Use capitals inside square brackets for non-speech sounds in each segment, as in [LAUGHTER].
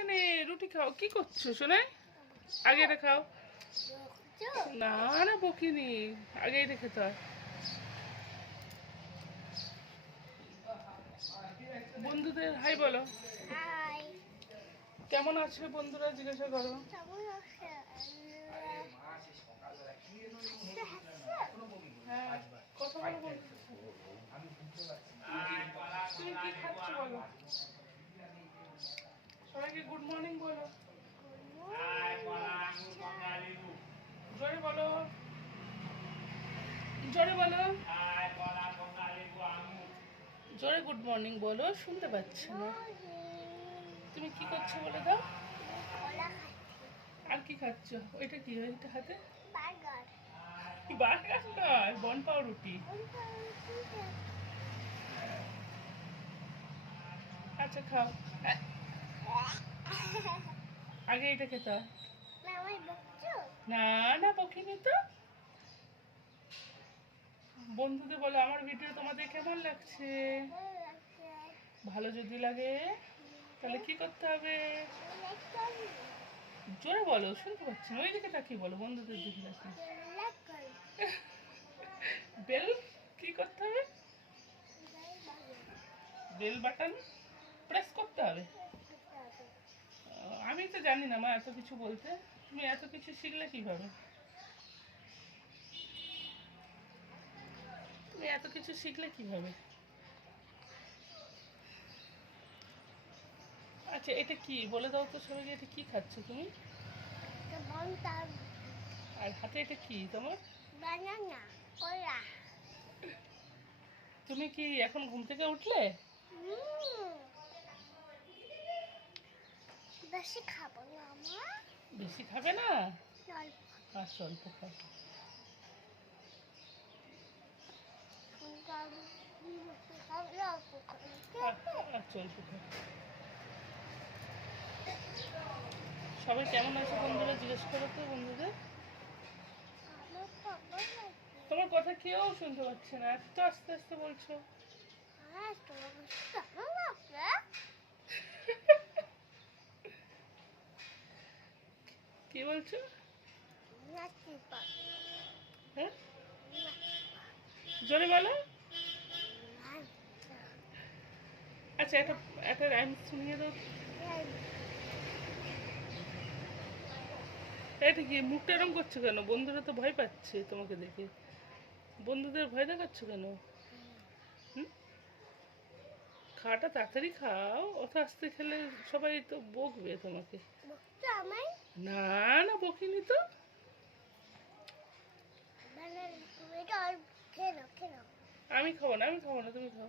টেনে রুটি খাও। কি করছ শোনে আগে এটা খাও। না না বকিনি। আগে এটা খেতে হয় বন্ধুদের হাই বলো। কেমন আছে বন্ধুরা জিজ্ঞাসা করো। হ্যাঁ কথা বলো বন্ধু। তুমি কি খাচ্ছ বলো সবাইকে গুড মর্নিং বলো জোরে বলো জোরে বলো জোরে গুড মর্নিং বলো শুনতে পাচ্ছি না। তুমি কি করছ বলে দাও? আর কি খাচ্ছ? ওইটা কি ওইটা হাতে? বার্গার। [LAUGHS] বার্গার নয় বন পাউরুটি। আচ্ছা খাও। আ- আগে এটা খেতে হয়। না না পকিনি তো। বন্ধুদের বলো আমার ভিডিও তোমাদের কেমন লাগছে? ভালো যদি লাগে তাহলে কি করতে হবে? জোরে বলো শুনতে পাচ্ছি না। ওই দিকে তাকিয়ে বলো বন্ধুদের দিকে তাকিয়ে। বেল কি করতে হবে? Bell button. প্রেস করতে হবে? আমি তো জানি না মা এত কিছু বলতে। তুমি এত কিছু শিখলে কীভাবে? তুমি এত কিছু শিখলে কীভাবে? আচ্ছা এটা কি? বলে দাও তো সবাইকে এটা কি খাচ্ছ তুমি? আর হাতে এটা কি তোমার? বানানা কলা। তুমি কি এখন ঘুম থেকে উঠলে? হুম। বেশি খাব না বেশি খাবে না? অল্প আচ্ছা অল্প খাব সবাই কেমন আছে বন্ধুরা? জিজ্ঞেস করো তো বন্ধুদের। তোমার কথা কেউ শুনতে পাচ্ছে না। এত আস্তে আস্তে বলছো হ্যাঁ তোমার কেমন লাগবে কি বলছো হ্যাঁ? জোরে বলো। আচ্ছা একটা একটা রাইম শুনিয়ে দাও। এটা কি মুখটা এরম করছ কেন? বন্ধুরা তো ভয় পাচ্ছে তোমাকে দেখে। বন্ধুদের ভয় দেখাচ্ছ কেন? খাওয়াটা তাড়াতাড়ি খাও অত আস্তে খেলে সবাই তো বকবে তোমাকে। না না বকিনি তো। আমি খাব না আমি খাব না তুমি খাও।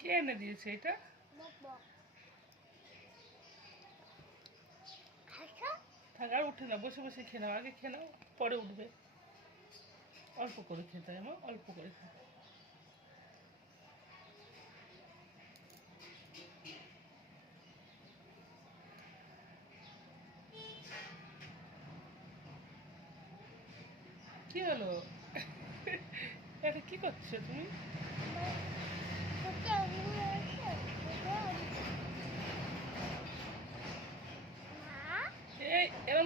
কে এনে দিয়েছে এটা বকবো খাইছো থাক আর উঠে না, বসে বসে খেয়ে নাও, আগে খেয়ে নাও, পরে উঠবে। অল্প করে খেতে হয় মা, অল্প করে খা কি হলো? এটা কি করছ তুমি?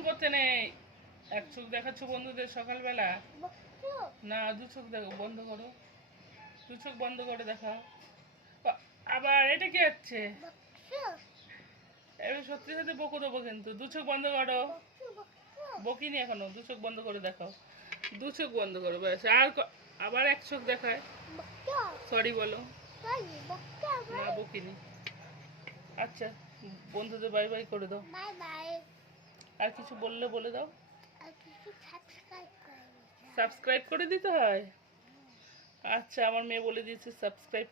করতে নেই এক চোখ দেখাচ্ছ বন্ধুদের সকালবেলা? না, দু চোখ দেখো, বন্ধ করো। দু চোখ বন্ধ করে দেখাও। আবার এটা কি হচ্ছে? এবার সত্যি সত্যি বকো দেবো কিন্তু। দু চোখ বন্ধ করো। বকিনি এখনও। দু চোখ বন্ধ করে দেখাও। দু চোখ বন্ধ করো, ব্যাস। আর আবার এক চোখ দেখায়। সরি বলো। না, বকিনি। আচ্ছা বন্ধুদের বাই বাই করে দাও। আর কিছু বললে বলে দাও। সাবস্ক্রাইব করে দিতে হয়? আচ্ছা আমার মেয়ে বলে দিয়েছে সাবস্ক্রাইব